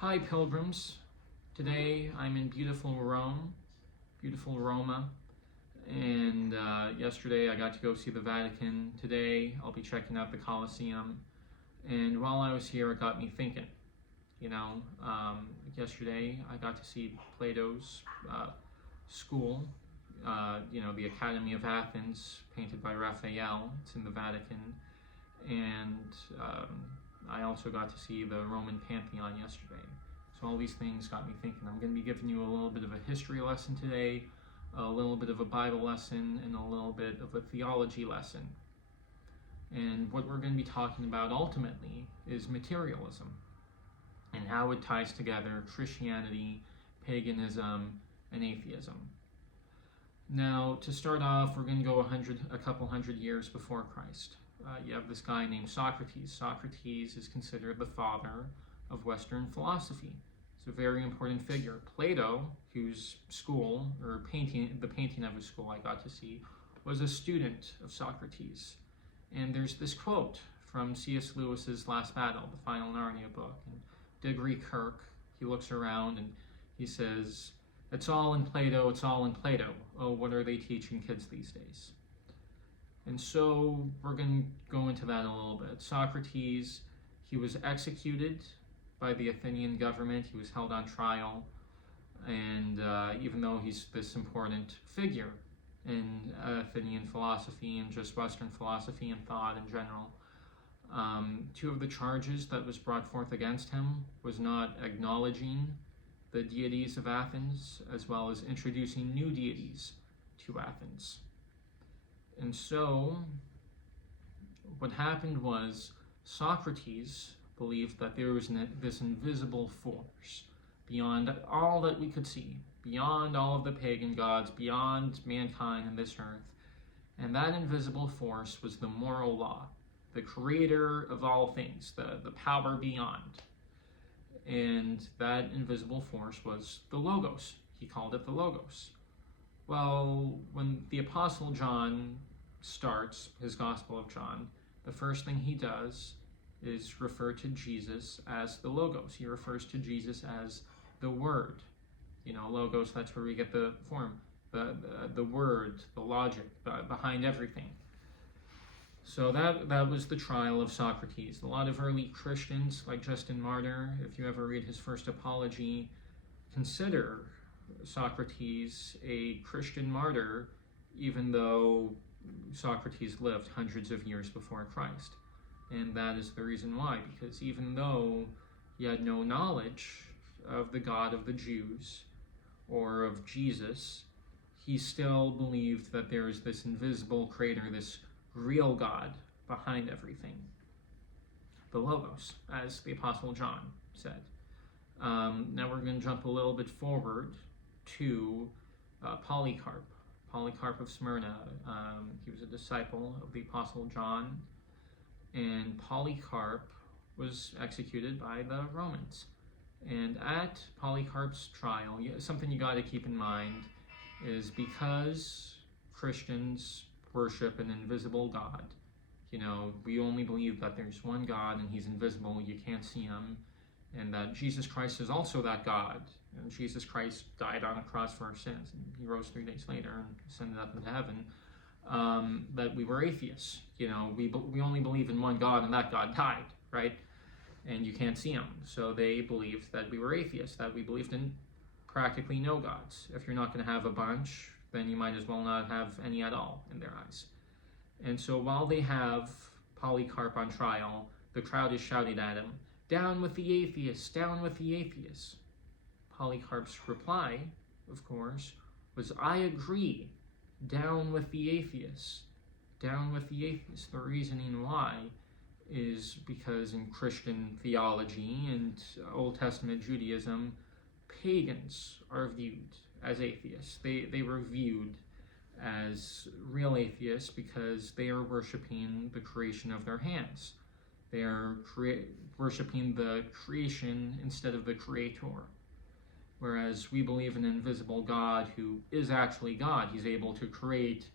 Hi, pilgrims. Today I'm in beautiful Rome, beautiful Roma, and yesterday I got to go see the Vatican. Today I'll be checking out the Colosseum, and while I was here, it got me thinking. You know, yesterday I got to see Plato's school, the Academy of Athens, painted by Raphael. It's in the Vatican, and I also got to see the Roman Pantheon yesterday. So all these things got me thinking. I'm going to be giving you a little bit of a history lesson today, a little bit of a Bible lesson, and a little bit of a theology lesson. And what we're going to be talking about ultimately is materialism and how it ties together Christianity, paganism, and atheism. Now, to start off, we're going to go a couple hundred years before Christ. You have this guy named Socrates. Socrates is considered the father of Western philosophy. It's a very important figure. Plato, whose school, or the painting of his school I got to see, was a student of Socrates. And there's this quote from C.S. Lewis's Last Battle, the final Narnia book. And Diggory Kirk, he looks around and he says, "It's all in Plato, it's all in Plato. Oh, what are they teaching kids these days?" And so we're going to go into that a little bit. Socrates, he was executed by the Athenian government. He was held on trial. And even though he's this important figure in Athenian philosophy and just Western philosophy and thought in general, two of the charges that was brought forth against him was not acknowledging the deities of Athens, as well as introducing new deities to Athens. And so what happened was Socrates believed that there was this invisible force beyond all that we could see, beyond all of the pagan gods, beyond mankind and this earth. And that invisible force was the moral law, the creator of all things, the power beyond. And that invisible force was the Logos. He called it the Logos. Well, when the Apostle John starts his Gospel of John, the first thing he does is refer to Jesus as the Logos. He refers to Jesus as the Word. Logos, that's where we get the form, the word, the logic behind everything. So that was the trial of Socrates. A lot of early Christians, like Justin Martyr, if you ever read his first apology, consider Socrates a Christian martyr, even though Socrates lived hundreds of years before Christ. And that is the reason why, because even though he had no knowledge of the God of the Jews or of Jesus, he still believed that there is this invisible creator, this real God behind everything. The Logos, as the Apostle John said. Now we're going to jump a little bit forward to Polycarp. Polycarp of Smyrna. He was a disciple of the Apostle John, and Polycarp was executed by the Romans. And at Polycarp's trial, something you got to keep in mind is because Christians worship an invisible God, we only believe that there's one God and he's invisible, you can't see him, and that Jesus Christ is also that God. And Jesus Christ died on a cross for our sins, and he rose 3 days later and ascended up into heaven. That we were atheists. We only believe in one God, and that God died, right? And you can't see him. So they believed that we were atheists, that we believed in practically no gods. If you're not going to have a bunch, then you might as well not have any at all in their eyes. And so while they have Polycarp on trial, the crowd is shouting at him, "Down with the atheists, down with the atheists." Polycarp's reply, of course, was, "I agree, down with the atheists, down with the atheists." The reasoning why is because in Christian theology and Old Testament Judaism, pagans are viewed as atheists. They were viewed as real atheists because they are worshiping the creation of their hands. They are worshiping the creation instead of the creator. Whereas we believe in an invisible God who is actually God. He's able to create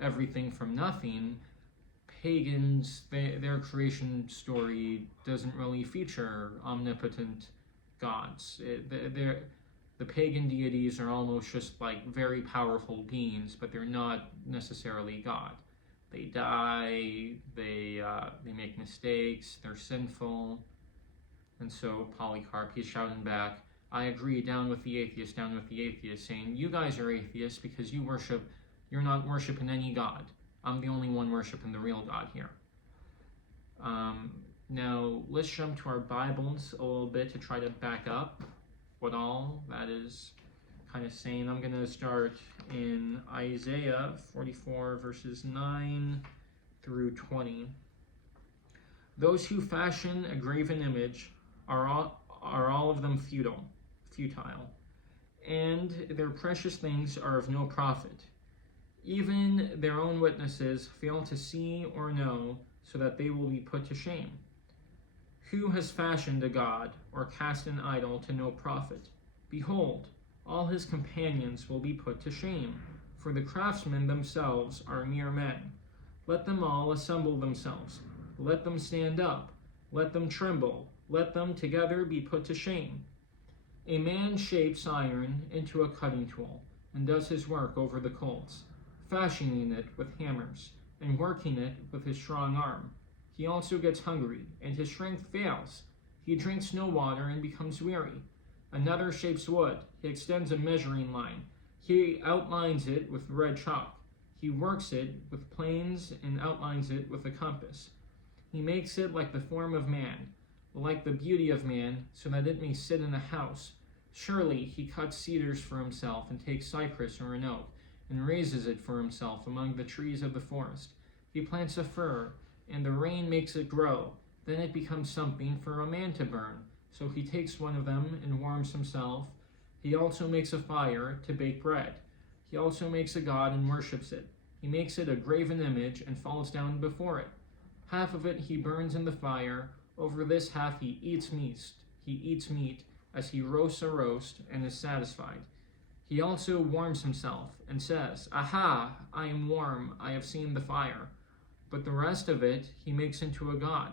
everything from nothing. Pagans, their creation story doesn't really feature omnipotent gods. The pagan deities are almost just like very powerful beings, but they're not necessarily God. They die, they make mistakes, they're sinful. And so Polycarp, he's shouting back, I agree, down with the atheists, saying, you guys are atheists because you're not worshiping any God. I'm the only one worshiping the real God here. Now, let's jump to our Bibles a little bit to try to back up what all that is kind of saying. I'm going to start in Isaiah 44, verses 9 through 20. Those who fashion a graven image are all of them futile, and their precious things are of no profit. Even their own witnesses fail to see or know, so that they will be put to shame. Who has fashioned a god or cast an idol to no profit? Behold, all his companions will be put to shame, for the craftsmen themselves are mere men. Let them all assemble themselves. Let them stand up. Let them tremble. Let them together be put to shame. A man shapes iron into a cutting tool, and does his work over the coals, fashioning it with hammers, and working it with his strong arm. He also gets hungry, and his strength fails. He drinks no water and becomes weary. Another shapes wood. He extends a measuring line. He outlines it with red chalk. He works it with planes and outlines it with a compass. He makes it like the form of man, like the beauty of man, so that it may sit in a house. Surely he cuts cedars for himself, and takes cypress or an oak, and raises it for himself among the trees of the forest. He plants a fir, and the rain makes it grow. Then it becomes something for a man to burn. So he takes one of them and warms himself. He also makes a fire to bake bread. He also makes a god and worships it. He makes it a graven image and falls down before it. Half of it he burns in the fire. Over this half he eats meat as he roasts a roast and is satisfied. He also warms himself and says, Aha, I am warm, I have seen the fire. But the rest of it he makes into a god,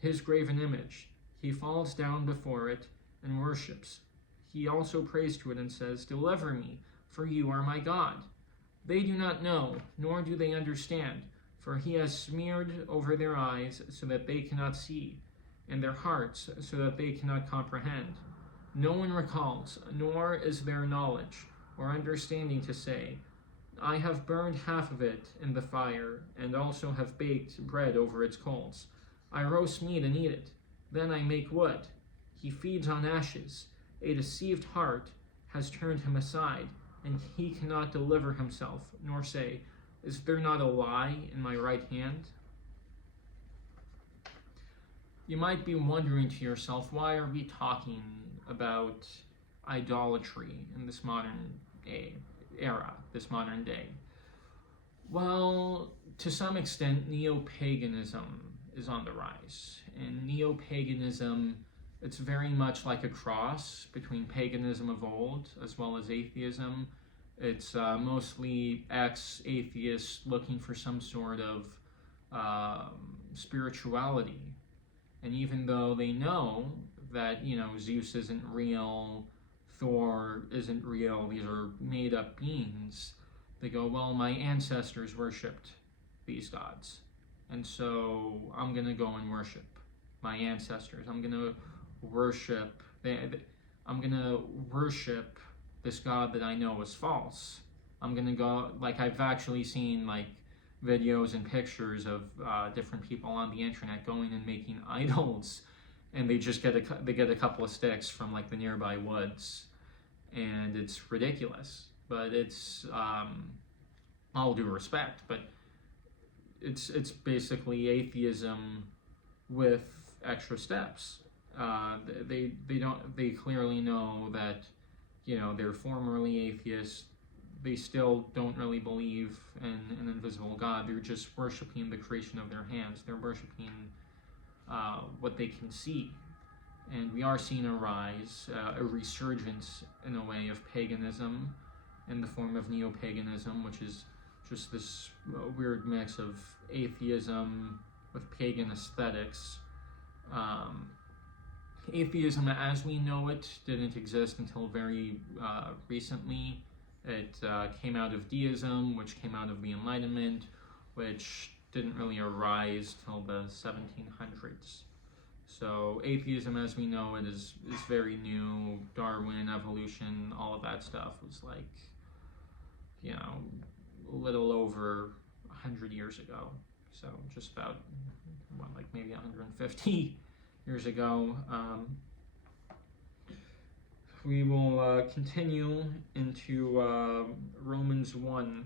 his graven image. He falls down before it and worships. He also prays to it and says, Deliver me, for you are my God. They do not know, nor do they understand, for he has smeared over their eyes so that they cannot see, and their hearts so that they cannot comprehend. No one recalls, nor is there knowledge or understanding to say, I have burned half of it in the fire, and also have baked bread over its coals. I roast meat and eat it. Then I make wood. He feeds on ashes. A deceived heart has turned him aside, and he cannot deliver himself, nor say, Is there not a lie in my right hand? You might be wondering to yourself, why are we talking about idolatry in this modern day? Well, to some extent, neo-paganism is on the rise. And neo-paganism, it's very much like a cross between paganism of old as well as atheism. It's mostly ex-atheists looking for some sort of spirituality. And even though they know that, Zeus isn't real, Thor isn't real, these are made-up beings, they go, well, my ancestors worshipped these gods, and so I'm going to go and worship my ancestors. I'm going to worship this god that I know is false. I'm going to go, I've actually seen, videos and pictures of different people on the internet going and making idols, and they just get a couple of sticks from the nearby woods, and it's ridiculous. But it's all due respect, but it's basically atheism with extra steps. They clearly know that they're formerly atheists. They still don't really believe in an invisible God. They're just worshiping the creation of their hands. They're worshiping what they can see. And we are seeing a rise, a resurgence in a way of paganism in the form of neo-paganism, which is just this weird mix of atheism with pagan aesthetics. Atheism as we know it didn't exist until very recently. It came out of deism, which came out of the Enlightenment, which didn't really arise till the 1700s. So atheism as we know it is very new. Darwin, evolution, all of that stuff was like, a little over 100 years ago. So just about, like maybe 150 years ago. We will continue into Romans 1.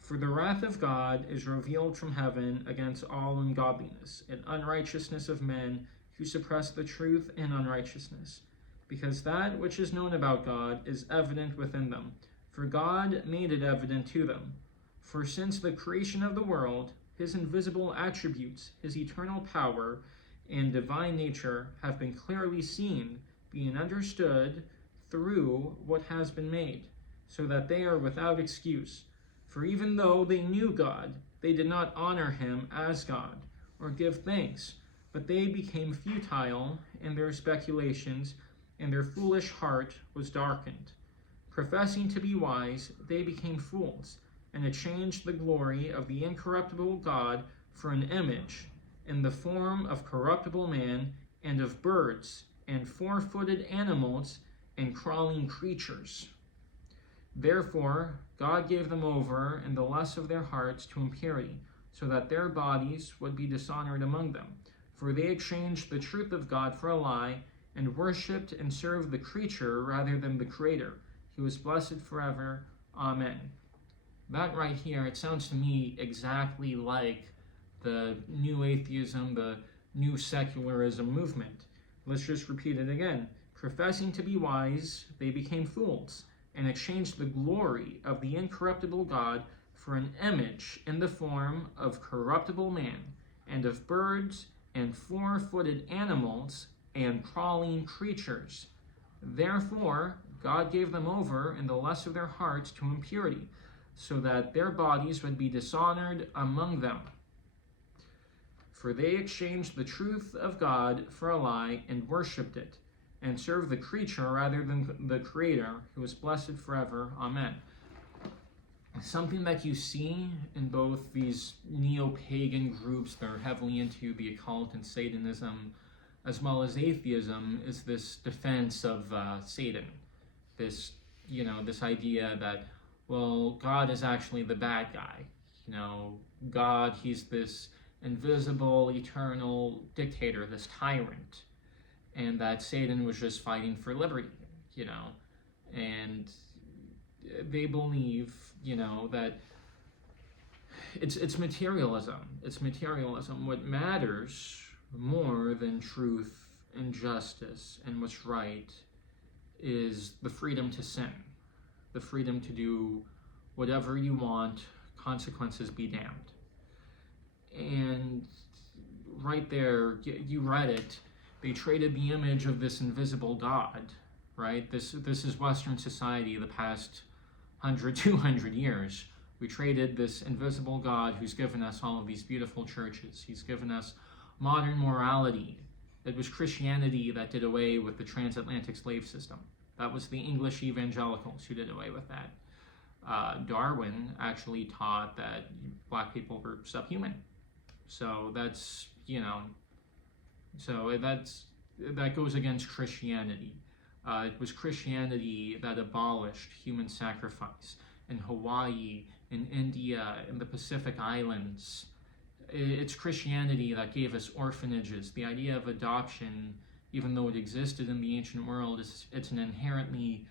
For the wrath of God is revealed from heaven against all ungodliness and unrighteousness of men who suppress the truth in unrighteousness, because that which is known about God is evident within them, for God made it evident to them. For since the creation of the world, his invisible attributes, his eternal power, and divine nature have been clearly seen, being understood through what has been made, so that they are without excuse. For even though they knew God, they did not honor him as God, or give thanks, but they became futile in their speculations, and their foolish heart was darkened. Professing to be wise, they became fools, and exchanged the glory of the incorruptible God for an image, in the form of corruptible man, and of birds, and four-footed animals, and crawling creatures. Therefore, God gave them over in the lust of their hearts to impurity, so that their bodies would be dishonored among them. For they exchanged the truth of God for a lie, and worshipped and served the creature rather than the Creator, who is blessed forever. Amen. That right here, it sounds to me exactly like the new atheism, the new secularism movement. Let's just repeat it again. Professing to be wise, they became fools, and exchanged the glory of the incorruptible God for an image in the form of corruptible man, and of birds, and four-footed animals, and crawling creatures. Therefore, God gave them over in the lust of their hearts to impurity, so that their bodies would be dishonored among them. For they exchanged the truth of God for a lie, and worshipped it, and served the creature rather than the Creator, who is blessed forever. Amen. Something that you see in both these neo-pagan groups that are heavily into the occult and Satanism, as well as atheism, is this defense of Satan. This idea that, well, God is actually the bad guy. God, he's this invisible, eternal dictator, this tyrant, and that Satan was just fighting for liberty, and they believe, that it's materialism. It's materialism. What matters more than truth and justice and what's right is the freedom to sin, the freedom to do whatever you want, consequences be damned. And right there, you read it, they traded the image of this invisible God, right? This is Western society the past 100, 200 years. We traded this invisible God who's given us all of these beautiful churches. He's given us modern morality. It was Christianity that did away with the transatlantic slave system. That was the English evangelicals who did away with that. Darwin actually taught that black people were subhuman. So that's, that goes against Christianity. It was Christianity that abolished human sacrifice in Hawaii, in India, in the Pacific Islands. It's Christianity that gave us orphanages. The idea of adoption, even though it existed in the ancient world, it's an inherently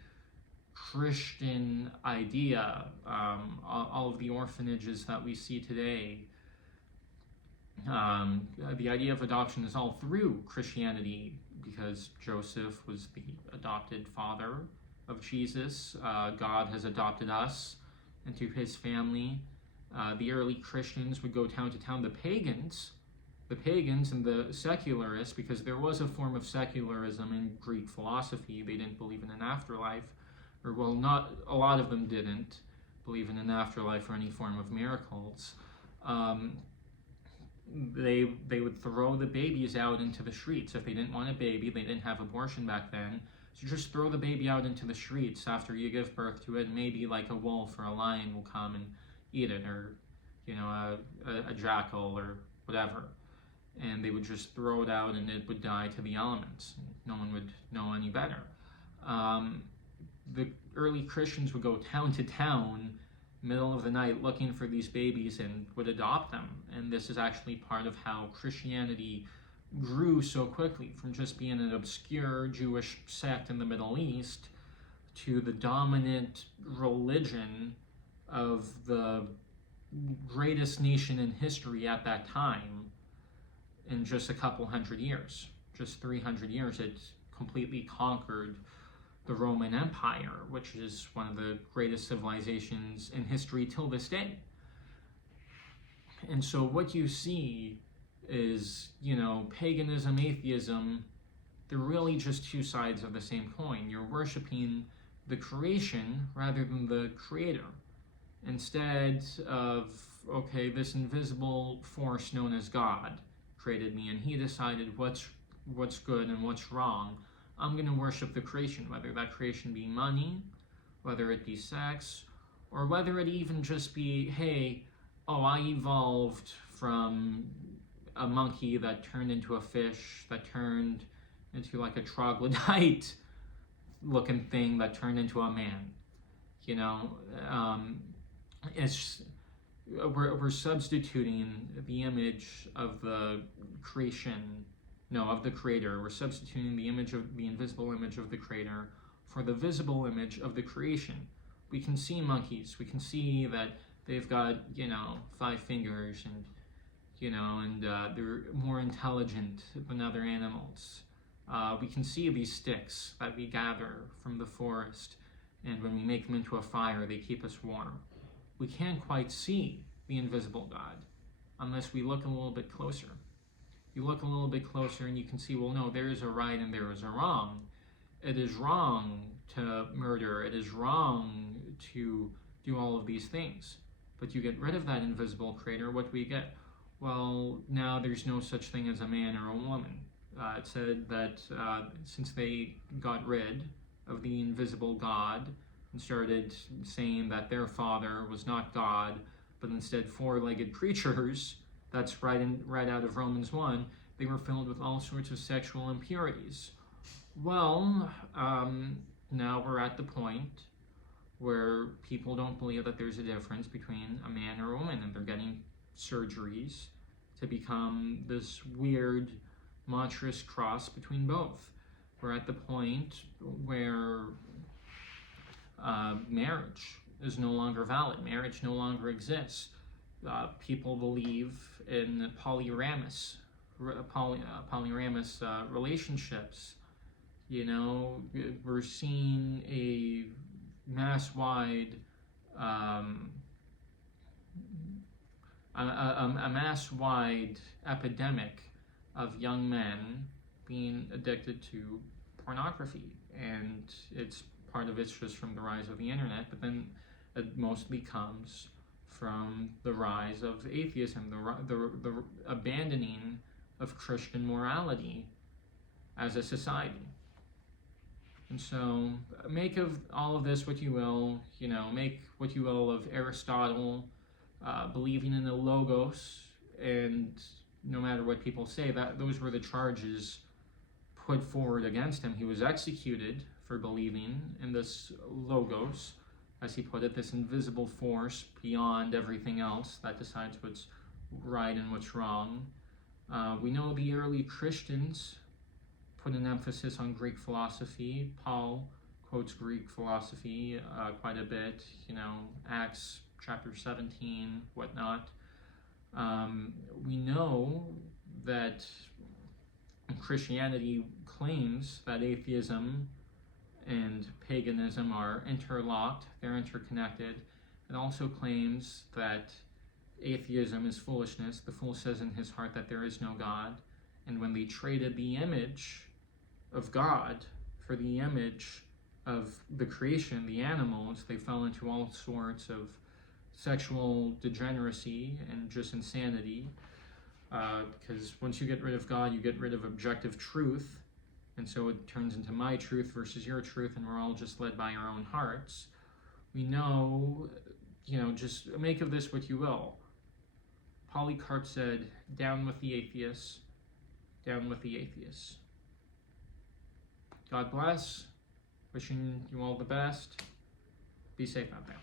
Christian idea. All of the orphanages that we see today, the idea of adoption is all through Christianity, because Joseph was the adopted father of Jesus. God has adopted us into his family. The early Christians would go town to town. The pagans and the secularists, because there was a form of secularism in Greek philosophy. They didn't believe in an afterlife, or not a lot of them didn't believe in an afterlife or any form of miracles. they would throw the babies out into the streets. If they didn't want a baby, they didn't have abortion back then, so just throw the baby out into the streets after you give birth to it. Maybe like a wolf or a lion will come and eat it, or a jackal or whatever. And they would just throw it out and it would die to the elements. No one would know any better. The early Christians would go town to town, middle of the night, looking for these babies and would adopt them. And this is actually part of how Christianity grew so quickly, from just being an obscure Jewish sect in the Middle East to the dominant religion of the greatest nation in history at that time. In just a couple hundred years, just 300 years, it completely conquered the Roman Empire, which is one of the greatest civilizations in history till this day. And so what you see is, paganism, atheism, they're really just two sides of the same coin. You're worshiping the creation rather than the creator. Instead of, okay, this invisible force known as God created me and he decided what's good and what's wrong, I'm going to worship the creation, whether that creation be money, whether it be sex, or whether it even just be, hey, I evolved from a monkey that turned into a fish, that turned into like a troglodyte looking thing that turned into a man. It's we're substituting the image of the creation, of the creator. We're substituting the invisible image of the creator for the visible image of the creation. We can see monkeys. We can see that they've got, 5 fingers and they're more intelligent than other animals. We can see these sticks that we gather from the forest, and when we make them into a fire, they keep us warm. We can't quite see the invisible God unless we look a little bit closer. You look a little bit closer and you can see, well, no, there is a right and there is a wrong. It is wrong to murder. It is wrong to do all of these things. But you get rid of that invisible creator, what do we get? Well, now there's no such thing as a man or a woman. It said that since they got rid of the invisible God and started saying that their father was not God, but instead 4-legged creatures, that's right out of Romans 1, they were filled with all sorts of sexual impurities. Well, now we're at the point where people don't believe that there's a difference between a man or a woman, and they're getting surgeries to become this weird monstrous cross between both. We're at the point where marriage is no longer valid. Marriage no longer exists. People believe in polyamorous relationships. We're seeing a mass-wide epidemic of young men being addicted to pornography, and part of it's just from the rise of the internet, but then it mostly comes from the rise of atheism, the abandoning of Christian morality as a society. And so make of all of this what you will, make what you will of Aristotle believing in the logos, and no matter what people say, that those were the charges put forward against him. He was executed for believing in this logos, as he put it, this invisible force beyond everything else that decides what's right and what's wrong. We know the early Christians put an emphasis on Greek philosophy. Paul quotes Greek philosophy quite a bit, Acts chapter 17, whatnot. We know that Christianity claims that atheism and paganism are interlocked, they're interconnected. It also claims that atheism is foolishness. The fool says in his heart that there is no God. And when they traded the image of God for the image of the creation, the animals, they fell into all sorts of sexual degeneracy and just insanity. because once you get rid of God, you get rid of objective truth, and so it turns into my truth versus your truth, and we're all just led by our own hearts. We know, just make of this what you will. Polycarp said, down with the atheists, down with the atheists. God bless. Wishing you all the best. Be safe out there.